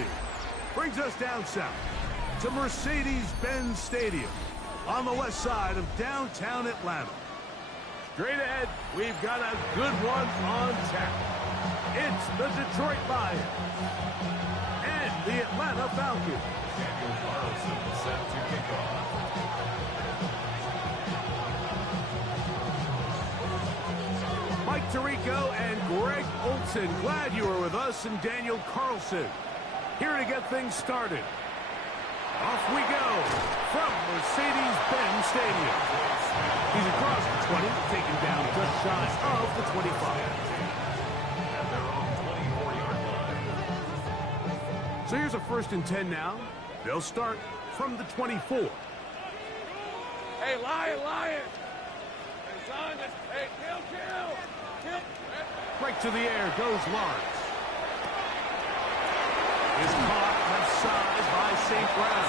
League. Brings us down south to Mercedes-Benz Stadium on the west side of downtown Atlanta. Straight ahead, we've got a good one on tap. It's the Detroit Lions and the Atlanta Falcons. Daniel Carlson set to kick off. Mike Tirico and Greg Olson, glad you were with us, and Daniel Carlson here to get things started. Off we go from Mercedes-Benz Stadium. He's across the 20, taken down just shy of the 25. At their own 24-yard line. So here's a 1st and 10 now. They'll start from the 24. Hey, Lion! Hey, son, hey, kill! Right to the air goes Lawrence. Is caught left side by St. Brown.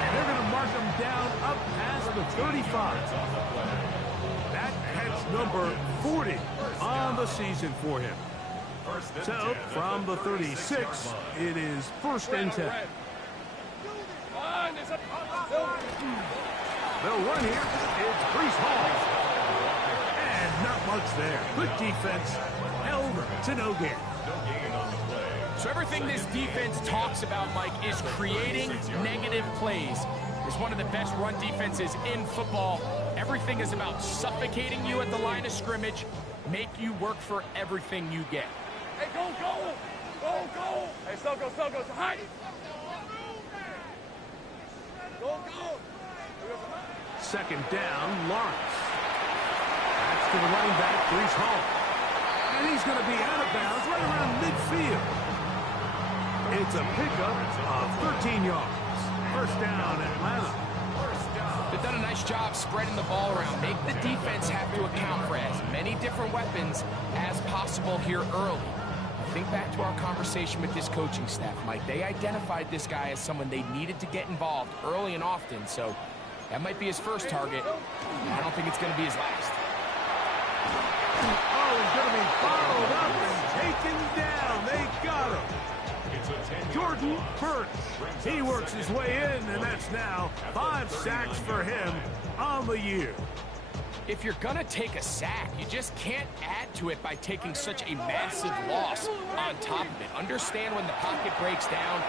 And they're going to mark him down up past the 35. That heads number 40 on the season for him. So, from the 36, it is 1st and 10. They'll run here. It's Breece Hall. And not much there. Good defense. Held to no gain. So everything this defense talks about, Mike, is creating negative plays. It's one of the best run defenses in football. Everything is about suffocating you at the line of scrimmage, make you work for everything you get. Hey, go! Hey, so go, hide! Go! 2nd down, Lawrence. That's to the running back, Breece Hall. And he's going to be out of bounds right around midfield. It's a pickup of 13 yards. 1st down, Atlanta. They've done a nice job spreading the ball around. Make the defense have to account for as many different weapons as possible here early. Think back to our conversation with this coaching staff, Mike. They identified this guy as someone they needed to get involved early and often, so that might be his first target. I don't think it's going to be his last. Oh, he's going to be followed up and taken down. They got him. Jordan Burch. He works his way in, and that's now 5 sacks for him on the year. If you're going to take a sack, you just can't add to it by taking such a massive loss on top of it. Understand when the pocket breaks down,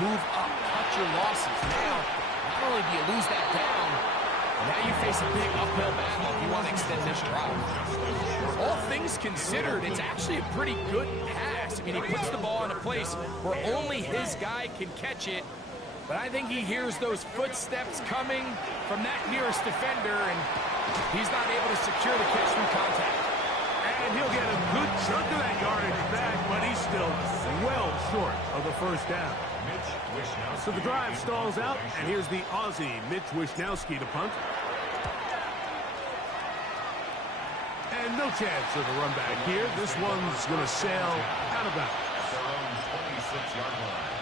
move up, cut your losses. Now, not only do you lose that down, now you face a big uphill battle if you want to extend this drive. All things considered, it's actually a pretty good pass. I mean, he puts the ball in a place where only his guy can catch it. But I think he hears those footsteps coming from that nearest defender, and he's not able to secure the catch through contact. And he'll get a good chunk of that yardage back, but he's still well short of the 1st down. So the drive stalls out, and here's the Aussie, Mitch Wishnowsky, to punt. And no chance of a run back here. This one's going to sail out of bounds. At their own 26-yard line.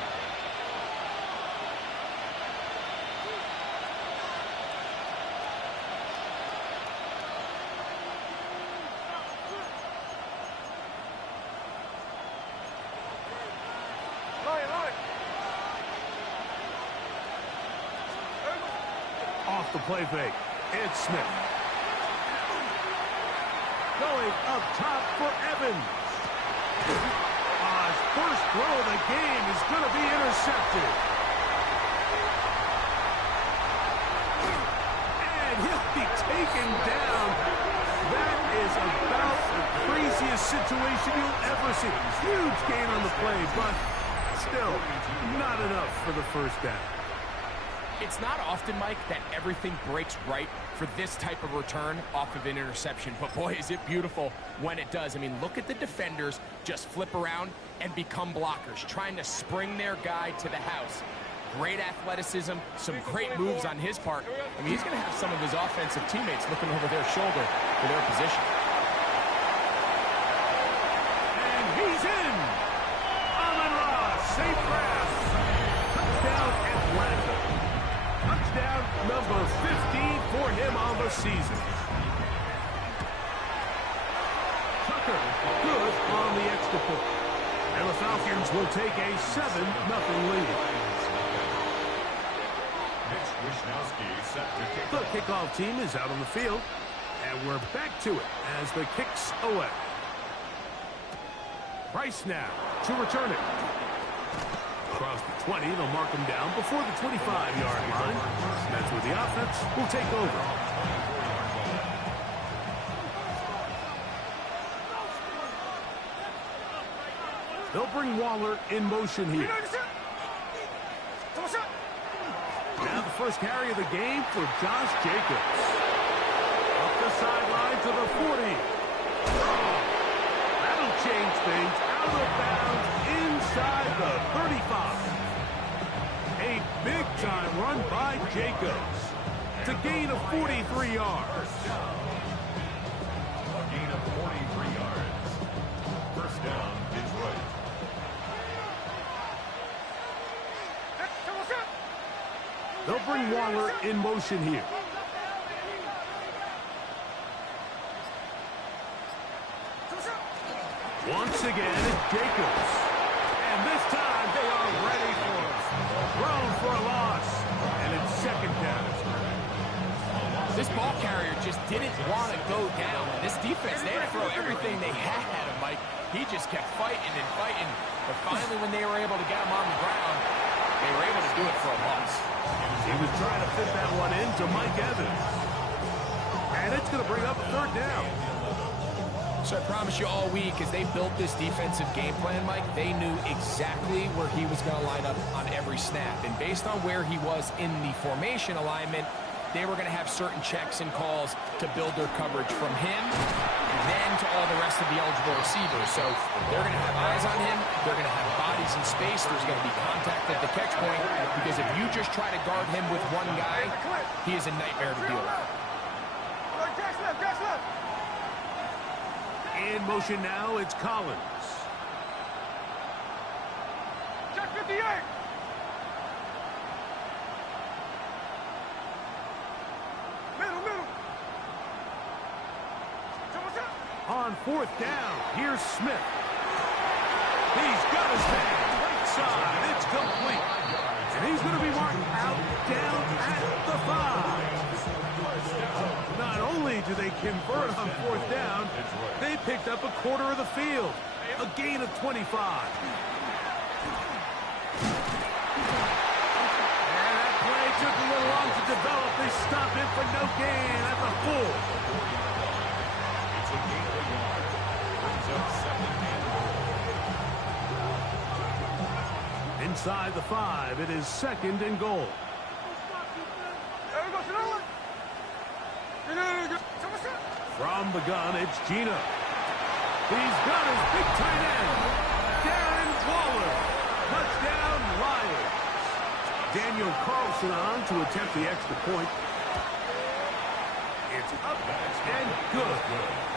Off the play fake, it's Smith. Going up top for Evans. His first throw of the game is going to be intercepted. And he'll be taken down. That is about the craziest situation you'll ever see. Huge gain on the play, but still not enough for the 1st down. It's not often, Mike, that everything breaks right for this type of return off of an interception. But boy, is it beautiful when it does. I mean, look at the defenders just flip around and become blockers, trying to spring their guy to the house. Great athleticism, some great moves on his part. I mean, he's going to have some of his offensive teammates looking over their shoulder for their position. And he's in. Amon-Ra St. Brown. Touchdown Atlanta. Touchdown number 15 for him on the season. Tucker, good on the extra point. And the Falcons will take a 7-0 Gronkowski set to kick The off. kickoff team is out on the field, and we're back to it as the kick's away. Price now to return it. Across the 20, they'll mark him down before the 25-yard line. That's where the offense will take over. They'll bring Waller in motion here. Now the first carry of the game for Josh Jacobs. Up the sideline to the 40. That'll change things. Out of bounds inside the 35. A big-time run by Jacobs to gain of 43 yards. A gain of 43 yards. First down, Detroit. They'll bring Waller in motion here. Once again, it's Jacobs. And this time they are ready for it. Thrown for a loss. And it's second down. This ball carrier just didn't want to go down. This defense, they had to throw everything they had at him, Mike. He just kept fighting and fighting. But finally, when they were able to get him on the ground, they were able to do it for a loss. He was trying to fit that one into Mike Evans. And it's going to bring up a third down. So I promise you all week, as they built this defensive game plan, Mike, they knew exactly where he was going to line up on every snap. And based on where he was in the formation alignment, they were going to have certain checks and calls to build their coverage from him and then to all the rest of the eligible receivers. So they're going to have eyes on him. They're going to have bodies in space. There's going to be contact at the catch point, because if you just try to guard him with one guy, he is a nightmare to deal with. In motion now, it's Collins. Check 58. Middle. On fourth down, here's Smith. He's got his man. Right side, it's complete. And he's going to be marked out down at the 5. Not only do they convert on fourth down, they picked up a quarter of the field. A gain of 25. And that play took a little long to develop. They stopped it for no gain at the 4. It's a gain of a yard. Brings up second and goal. Inside the 5, it is second and goal. From the gun, it's Gino. He's got his big tight end, Darren Waller. Touchdown, Lions. Daniel Carlson on to attempt the extra point. It's up and good.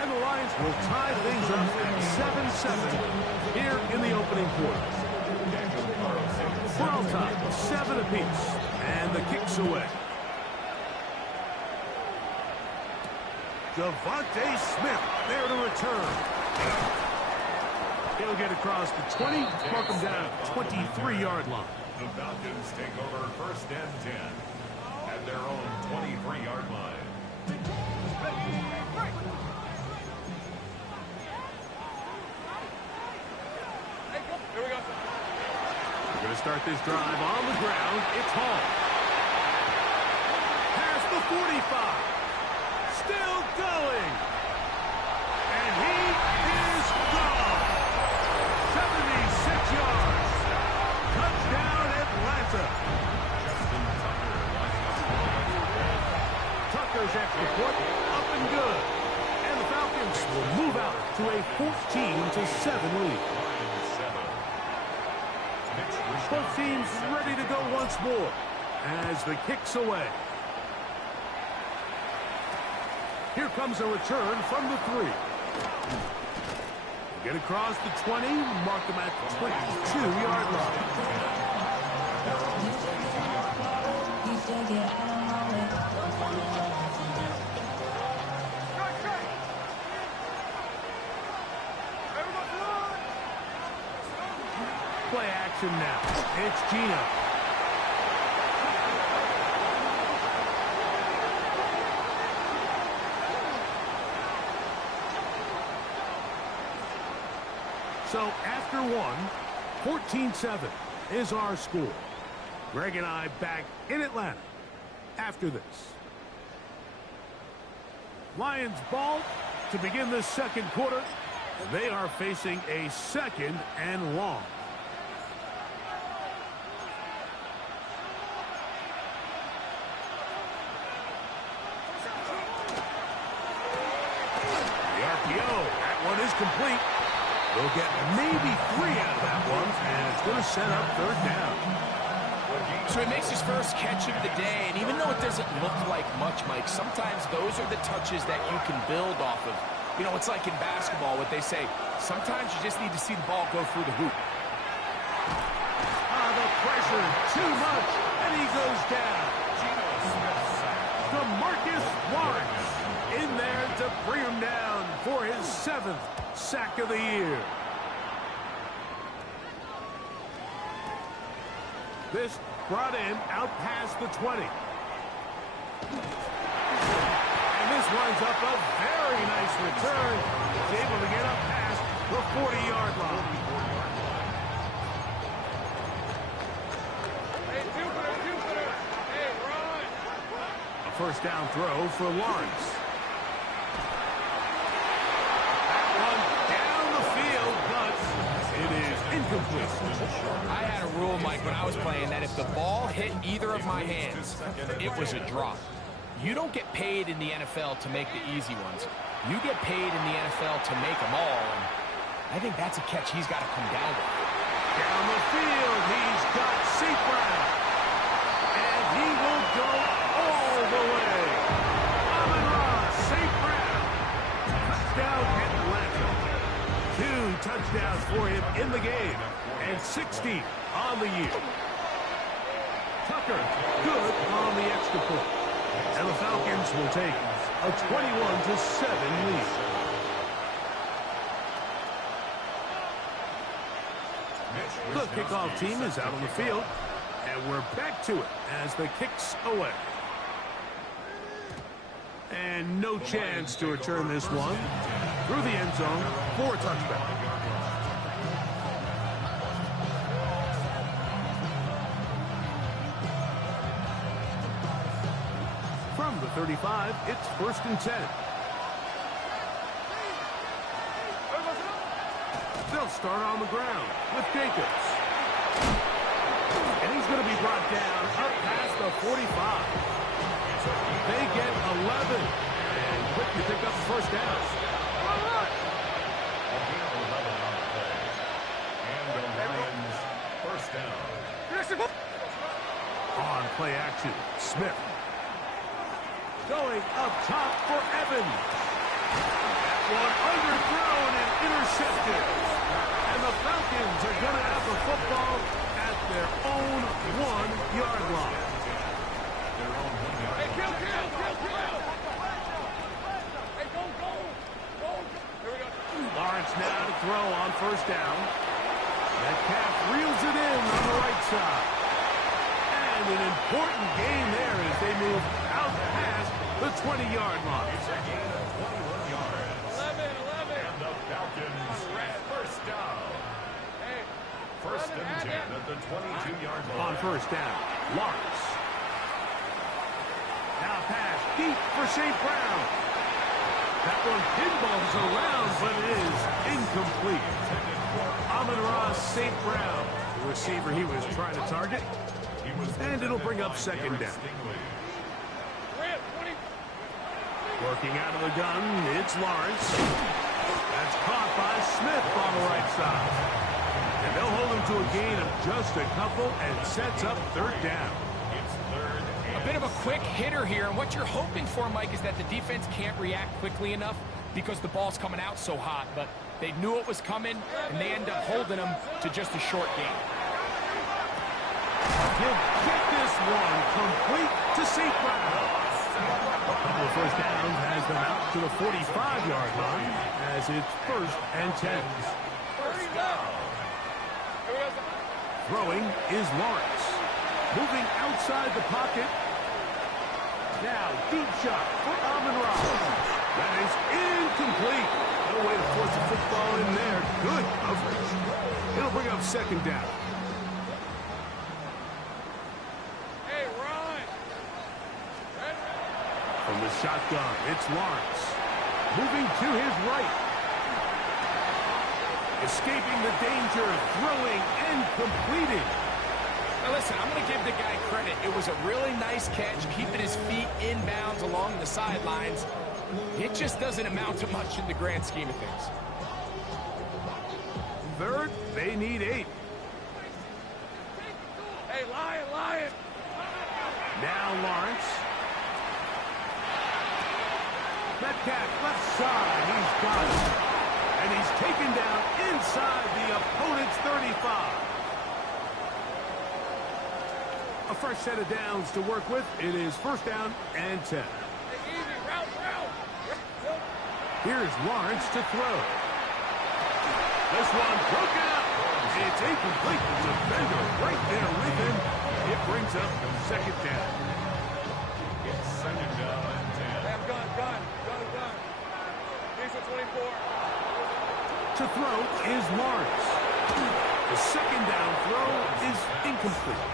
And the Lions will tie things up at 7-7 here in the opening quarter. Ball time, 7 apiece. And the kick's away. Devontae Smith there to return. He'll get across the 20, mark him down at the 23-yard line. The Falcons take over first and 10 at their own 23-yard line. Here we go. We're going to start this drive on the ground. It's Hall. Past the 45. Still going. And he is gone. 76 yards. Touchdown, Atlanta. Tucker's extra point up and good. And the Falcons will move out to a 14-7 lead. Both teams ready to go once more as the kick's away. Here comes a return from the 3. Get across the 20, mark them at the 22-yard line. Play action now. It's Gino. So after one, 14-7 is our score. Greg and I back in Atlanta after this. Lions ball to begin the second quarter. They are facing a second and long. The RPO, that one is complete. They'll get maybe 3 out of that one, and it's going to set up third down. So he makes his first catch of the day, and even though it doesn't look like much, Mike, sometimes those are the touches that you can build off of. You know, it's like in basketball, what they say, sometimes you just need to see the ball go through the hoop. The pressure, too much, and he goes down. DeMarcus Lawrence in there to bring him down for his 7th sack of the year. This brought in out past the 20. And this winds up a very nice return. He's able to get up past the 40-yard line. Hey, Jupiter. Hey, run. A first down throw for Lawrence. That one down the field, but it is incomplete. I had a rule, Mike, when I was playing that if the ball hit either of my hands, it was a drop. You don't get paid in the NFL to make the easy ones. You get paid in the NFL to make them all, and I think that's a catch he's got to come down with. Down the field, he's got St. Brown. And he will go all the way. Amon-Ra St. Brown. Touchdown Atlanta. 2 touchdowns for him in the game. And 60 on the year. Tucker, good on the extra point. And the Falcons will take a 21-7 lead. The kickoff team is out on the field, and we're back to it as the kick's away. And no chance to return this one through the end zone for a touchback. From the 35, it's 1st and 10. They'll start on the ground with Jacobs. And he's going to be brought down up past the 45. They get 11 and quickly pick up the first down. And the Lions first down. On play action, Smith. Going up top for Evans. That one underthrown and intercepted. And the Falcons are going to have the football at their own 1-yard line. Hey, kill. Hey, go. Here we go. Lawrence now to throw on first down. Metcalf reels it in on the right side. And an important gain there as they move out past the 20-yard line. It's a gain of 21 yards. 11. And the Falcons first down. Hey. First and 10 at the 22-yard line. On first down, Lawrence. Now pass deep for St. Brown. That one pinballs around, but it is incomplete. Amon-Ra St. Brown, the receiver he was trying to target. And it'll bring up second down. Working out of the gun, it's Lawrence. That's caught by Smith on the right side. And they'll hold him to a gain of just a couple and sets up third down. A bit of a quick hitter here, and what you're hoping for, Mike, is that the defense can't react quickly enough because the ball's coming out so hot, but they knew it was coming, and they end up holding them to just a short gain. He'll get this one complete to St. Brown. A couple of first downs has them out to the 45-yard line as it's 1st and 10. Throwing is Lawrence. Moving outside the pocket. Now, deep shot for Amon-Ra. That is incomplete. No way to force a football in there. Good coverage. It'll bring up second down. Hey, Ron. From the shotgun, it's Lawrence. Moving to his right. Escaping the danger, throwing and completing. Now listen, I'm going to give the guy credit. It was a really nice catch, keeping his feet inbounds along the sidelines. It just doesn't amount to much in the grand scheme of things. Third, they need 8. Hey, Lion. Now Lawrence. Metcalf left side, he's got it. And he's taken down inside the opponent's 35. A fresh set of downs to work with. It is first down and 10. Hey, easy, route. Here's Lawrence to throw. This one broken up. It's incomplete. Defender right there with him. It brings up second down. It's second down and 10. Hey, I'm gun. He's at 24. To throw is Lawrence. The second down throw is incomplete.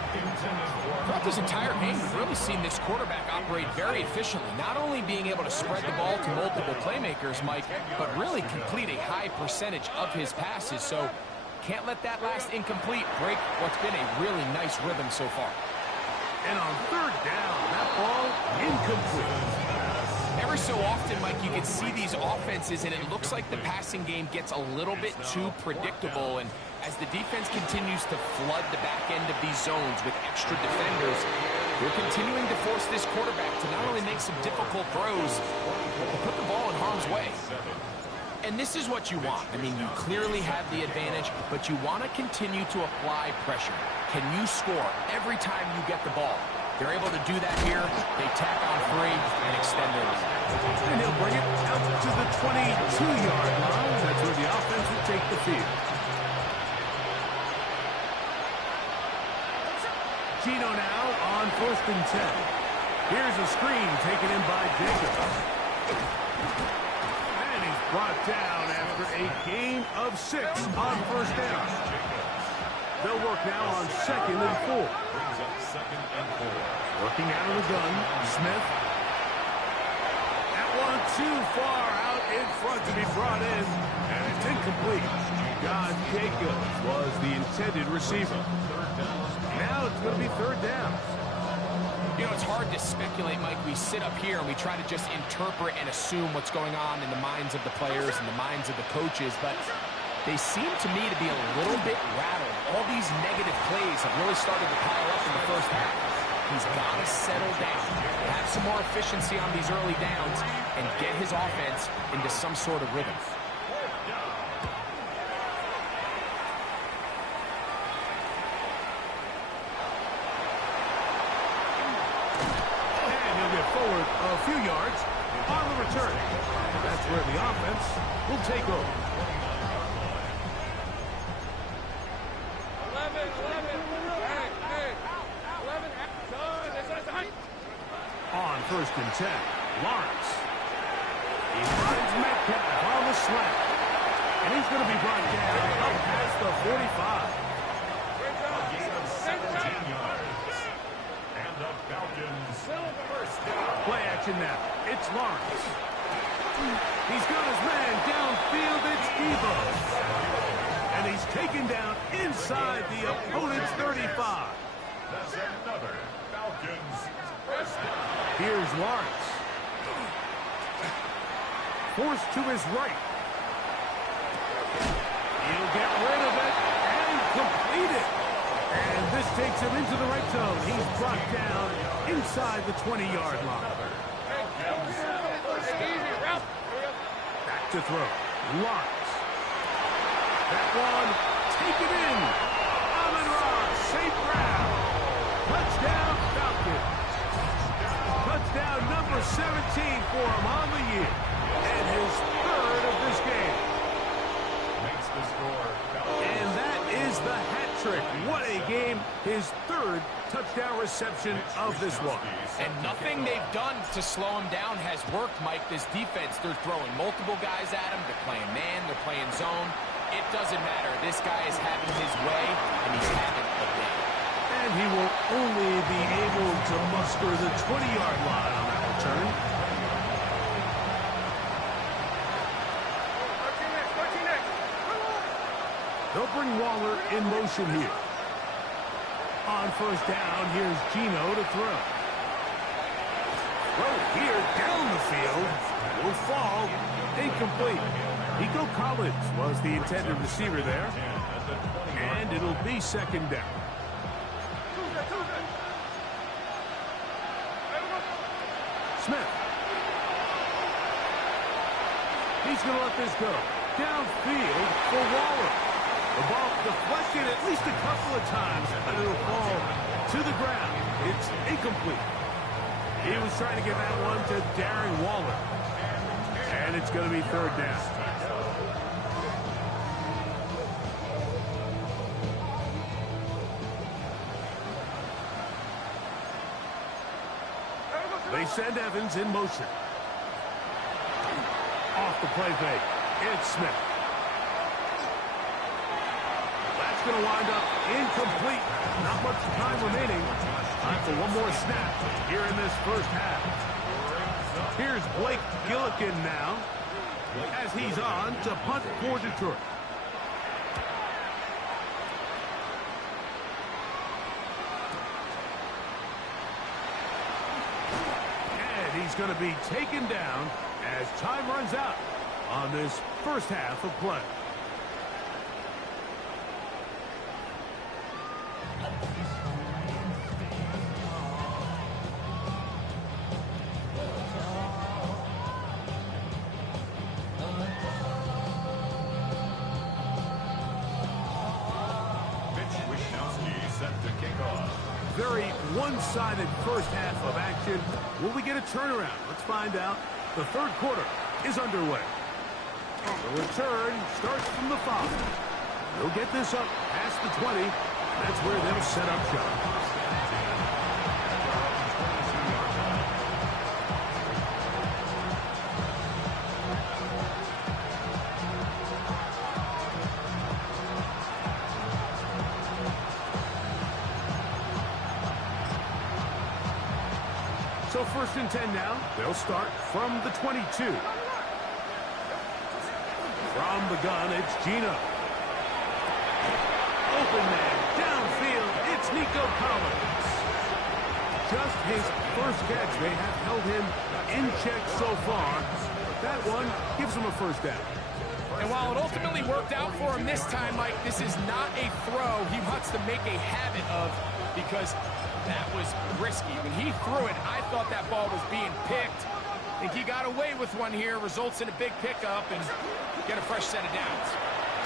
Throughout this entire game, we've really seen this quarterback operate very efficiently, not only being able to spread the ball to multiple playmakers, Mike, but really complete a high percentage of his passes. So can't let that last incomplete break what's been a really nice rhythm so far. And on third down, that ball incomplete. Every so often, Mike, you can see these offenses, and it looks like the passing game gets a little bit too predictable. And as the defense continues to flood the back end of these zones with extra defenders, they're continuing to force this quarterback to not only make some difficult throws, but to put the ball in harm's way. And this is what you want. I mean, you clearly have the advantage, but you want to continue to apply pressure. Can you score every time you get the ball? They're able to do that here. They tack on 3 and extend their lead. And he'll bring it out to the 22-yard line. That's where the offense will take the field. Gino now on first and 10. Here's a screen taken in by Jacobs. And he's brought down after a gain of 6 on first down. They'll work now on second and 4. Brings up second and 4. Working out of the gun, Smith. That one too far out in front to be brought in, and it's incomplete. John Jacobs was the intended receiver. Now it's going to be third down. You know, it's hard to speculate, Mike. We sit up here and we try to just interpret and assume what's going on in the minds of the players and the minds of the coaches, but they seem to me to be a little bit rattled. All these negative plays have really started to pile up in the first half. He's got to settle down, have some more efficiency on these early downs, and get his offense into some sort of rhythm. And he'll get forward a few yards on the return. That's where the offense will take over. 11. Hey. 11. On first and 10, Lawrence. He finds Metcalf on the slant. And he's going to be brought down up past the 45. A gain of 17 yards. And the Falcons first down. Play action now. It's Lawrence. He's got his man downfield. It's Debo. And he's taken down inside the opponent's 35. That's another Falcons first down. Here's Lawrence. Forced to his right. He'll get rid of it and complete it. And this takes him into the right zone. He's brought down inside the 20-yard line. Back to throw. Lawrence. That one taken in. Amon-Ra St. Brown. Touchdown Falcons. Touchdown number 17 for him on the year. And his third of this game. Makes the score. And that is the hat Patrick, what a game. His third touchdown reception of this one. And nothing they've done to slow him down has worked, Mike. This defense, they're throwing multiple guys at him. They're playing man, they're playing zone. It doesn't matter. This guy is having his way, and he's having a day. And he will only be able to muster the 20-yard line on that return. 13 next. They'll bring Waller in motion here. On first down, here's Geno to throw. Throw here down the field. Will fall. Incomplete. Nico Collins was the intended receiver there. And it'll be second down. Smith. He's going to let this go. Downfield for Waller. The ball deflected at least a couple of times, and it'll fall to the ground. It's incomplete. He was trying to get that one to Darren Waller. And it's going to be third down. They send Evans in motion. Off the play fake. It's Smith. That's going to wind up incomplete. Not much time remaining. Time for one more snap here in this first half. Here's Blake Gillikin now as he's on to punt for Detroit. And he's going to be taken down as time runs out on this first half of play. Very one-sided first half of action. Will we get a turnaround? Let's find out. The third quarter is underway. The return starts from the 5. They'll get this up past the 20. That's where they'll set up shop. So first and 10 now. They'll start from the 22. From the gun, it's Geno. Open man, downfield, it's Nico Collins. Just his first catch. They have held him in check so far. But that one gives him a first down. And while it ultimately worked out for him this time, Mike, this is not a throw he wants to make a habit of because that was risky. When he threw it, I thought that ball was being picked. I think he got away with one here, results in a big pickup and get a fresh set of downs.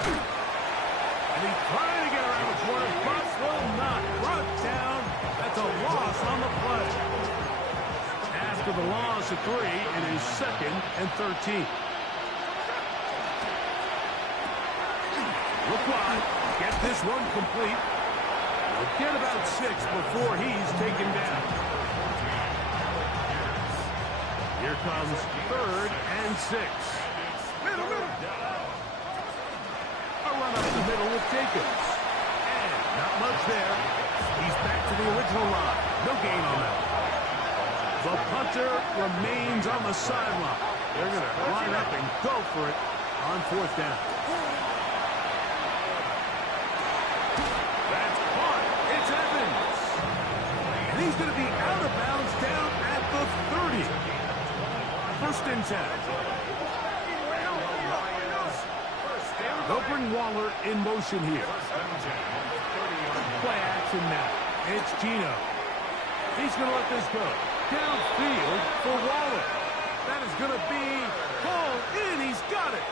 And he's trying to get around the corner, but will not. Brought down. That's a loss on the play. After the loss of 3, it is second and 13. Look wide. Get this one complete. We'll get about 6 before he's taken down. Here comes third and 6. A run up the middle with Jacobs. And not much there. He's back to the original line. No gain on that. The punter remains on the sideline. They're going to line up and go for it on fourth down. That's caught. It's Evans. And he's going to be out of bounds down at the 30. First and 10. They'll bring Waller in motion here. Play action now. It's Geno. He's going to let this go. Downfield for Waller. That is going to be hauled in. He's got it.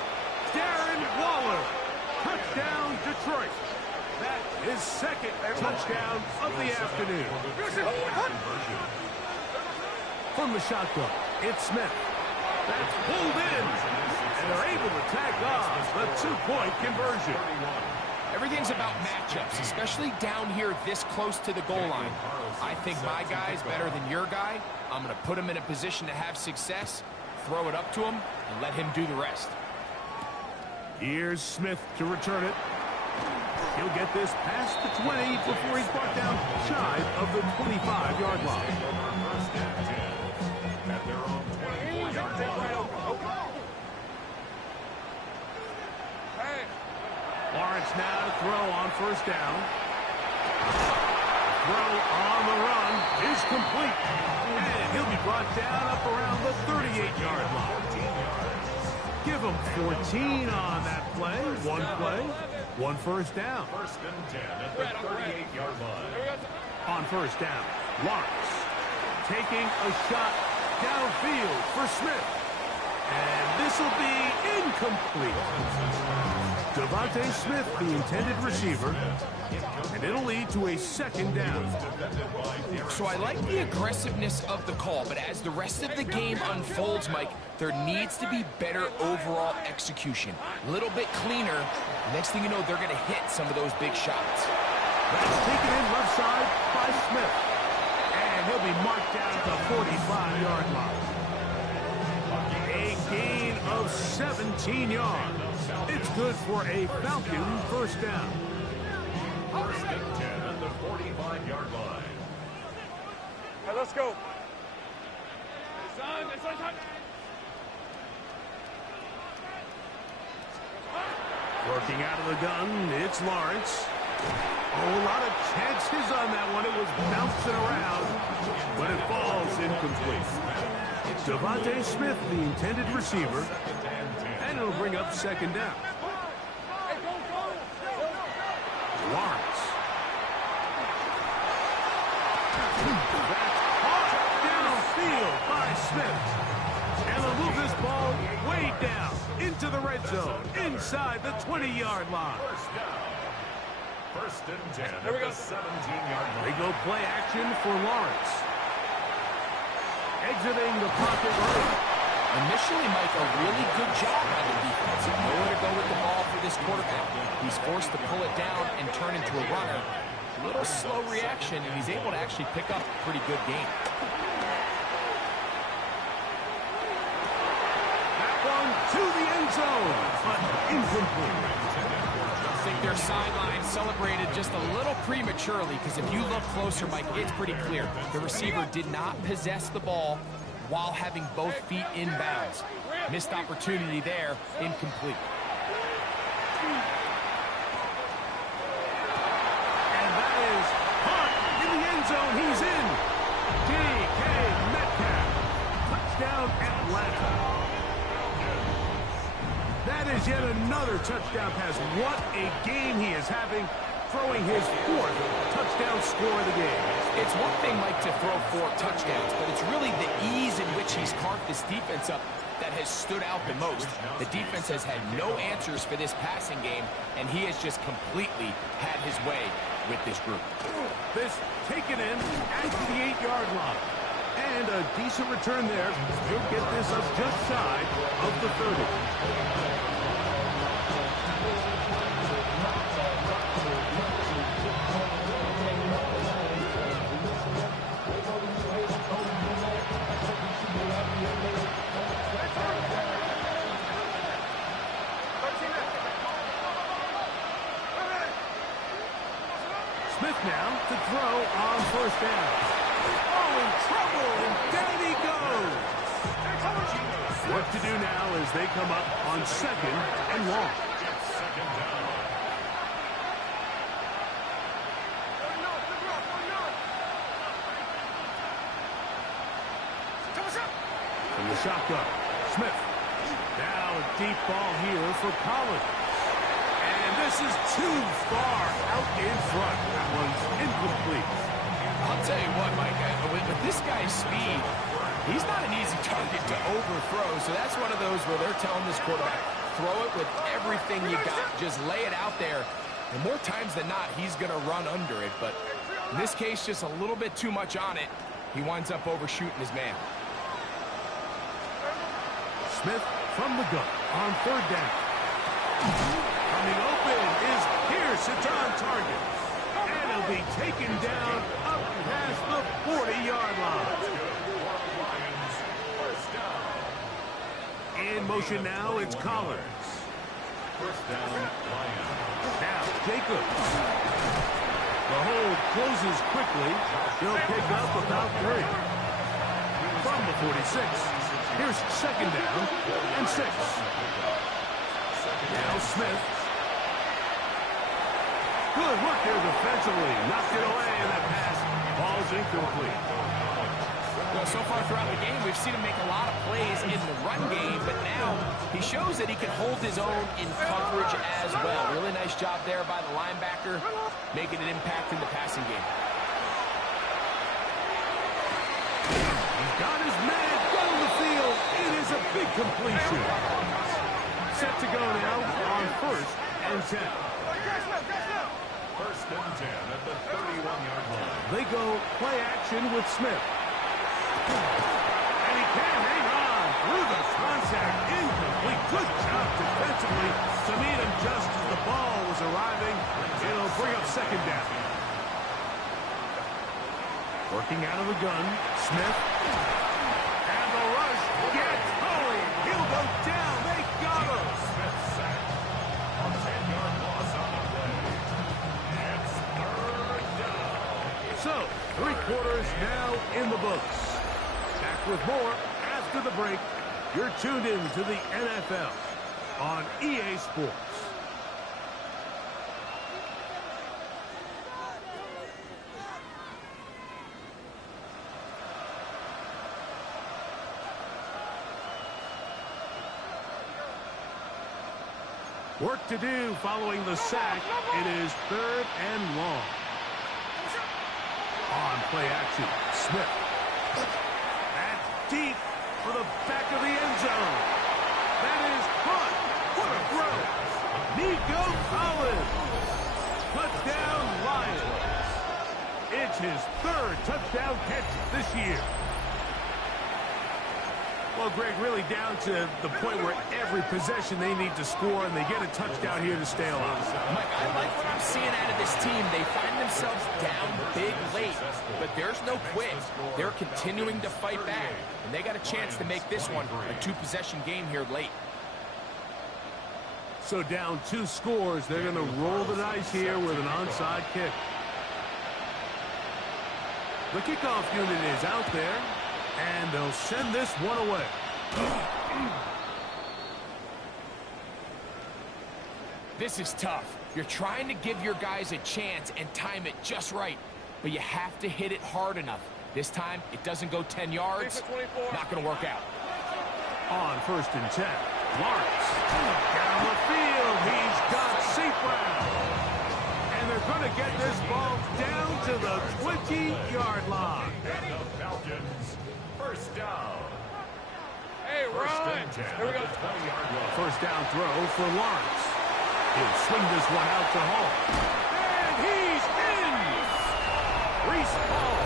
Darren Waller. Touchdown, Detroit. That is second touchdown of the afternoon. From the shotgun, it's Smith. That's pulled in. And they're able to tack off the 2-point conversion. Everything's about matchups, especially down here this close to the goal line. I think my guy's better than your guy. I'm going to put him in a position to have success, throw it up to him, and let him do the rest. Here's Smith to return it. He'll get this past the 20 before he's brought down shy of the 25-yard line. First and 10 at their own 24-yard line. Lawrence now to throw on first down. Throw on the run is complete. And he'll be brought down up around the 38-yard line. Give him 14 on that play. One first down. First and 10 at the 38-yard line. On first down, Lawrence taking a shot downfield for Smith. And this will be incomplete. Devontae Smith, the intended receiver, and it'll lead to a second down. So I like the aggressiveness of the call, but as the rest of the game unfolds, Mike, there needs to be better overall execution. A little bit cleaner. Next thing you know, they're going to hit some of those big shots. That's taken in left side by Smith. And he'll be marked down at the 45-yard line. A gain of 17 yards. It's good for a Falcon first down. First and 10 at the 45-yard line. Hey, let's go. Working out of the gun, it's Lawrence. Oh, a lot of chances on that one. It was bouncing around, but it falls incomplete. Devontae Smith, the intended receiver, and it'll bring up second down. Lawrence. That's caught downfield by Smith. And they'll move this ball way down into the red zone, inside the 20-yard line. First and 10 at the 17-yard line. They go play action for Lawrence. Exiting the pocket right. Initially, Mike, a really good job by the defense. Nowhere to go with the ball for this quarterback. He's forced to pull it down and turn into a runner. A little slow reaction, and he's able to actually pick up a pretty good game. That one to the end zone, but incomplete. I think their sideline celebrated just a little prematurely, because if you look closer, Mike, it's pretty clear. The receiver did not possess the ball while having both feet inbounds. Missed opportunity there, incomplete. And that is caught in the end zone. He's in. DK Metcalf. Touchdown, Atlanta. That is yet another touchdown pass. What a game he is having, throwing his fourth touchdown score of the game. It's one thing, Mike, to throw 4 touchdowns, but it's really the ease in which he's carved this defense up that has stood out the most. The defense has had no answers for this passing game, and he has just completely had his way with this group. This taken in at the 8-yard line. And a decent return there. He'll get this up just shy of the 30. Smith now to throw on first down. Oh, in trouble, and down he goes. Work to do now as they come up on second and long. From the shotgun, Smith. Now a deep ball here for Collins. And this is too far out in front. That one's incomplete. I'll tell you what, Mike, with this guy's speed, he's not an easy target to overthrow. So that's one of those where they're telling this quarterback, throw it with everything you got. Just lay it out there. And more times than not, he's going to run under it. But in this case, just a little bit too much on it. He winds up overshooting his man. Smith from the gun on third down. Coming open is Pierce. course, it's on target. And he'll be taken down up past the 40-yard line. In motion now, it's Collins. First down, Lions. Now, Jacobs. The hold closes quickly. He'll pick up about 3. From the 46, here's second down and 6. Now Smith. Good work there defensively. Knocked it away, and that pass falls incomplete. Well, so far throughout the game, we've seen him make a lot of plays in the run game, but now he shows that he can hold his own in coverage as well. Really nice job there by the linebacker, making an impact in the passing game. He's got his man down the field. It is a big completion. Set to go now on first and 10. First and 10 at the 31-yard line. They go play action with Smith. And he can't hang on through the contact. Incomplete. Good job defensively to meet him just as the ball was arriving. It'll bring up second down. Working out of the gun, Smith. And the rush gets home. He'll go down. They got him. Smith sacked. A 10-yard loss on the play. It's third down. So, 3 quarters now in the books. Back with more after the break. You're tuned in to the NFL on EA Sports. Work to do following the sack. It is third and long. On play action, Smith. That's deep for the back of the end zone. That is caught. What a throw. Nico Collins. Touchdown Lions. It's his 3rd touchdown catch this year. Well, Greg, really down to the point where every possession they need to score, and they get a touchdown here to stay alive. Mike, I like what I'm seeing out of this team. They find themselves down big late, but there's no quit. They're continuing to fight back, and they got a chance to make this one a 2-possession game here late. So down 2 scores, they're going to roll the dice here with an onside kick. The kickoff unit is out there. And they'll send this one away. This is tough. You're trying to give your guys a chance and time it just right, but you have to hit it hard enough. This time, it doesn't go 10 yards. Not going to work out. On first and 10, Lawrence. Down the field, he's got St. Brown. And they're going to get this ball down to the 20-yard line. And the Falcons. First down. Hey, Ron. Here we go. 20-yard line. First down throw for Lawrence. He'll swing this one out to Hall. And he's in! Breece Hall.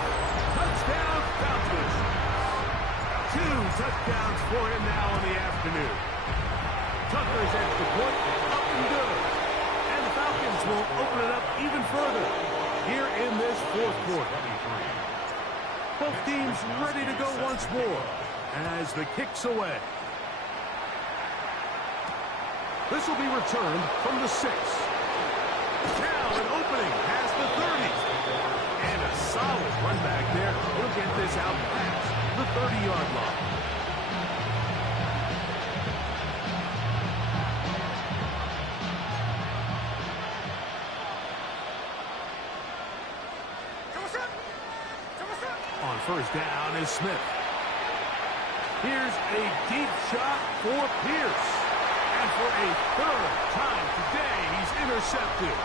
Touchdown Falcons. 2 touchdowns for him now in the afternoon. Tucker's at the point, up and good. And the Falcons will open it up even further here in this 4th quarter. Both teams ready to go once more as the kick's away. This will be returned from the 6. Now an opening past the 30. And a solid run back there. He'll get this out past the 30-yard line. On first down is Smith. Here's a deep shot for Pierce. And for a 3rd time today, he's intercepted.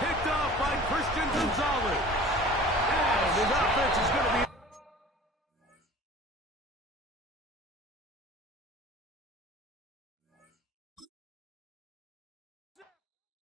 Picked off by Christian Gonzalez. And his offense is going to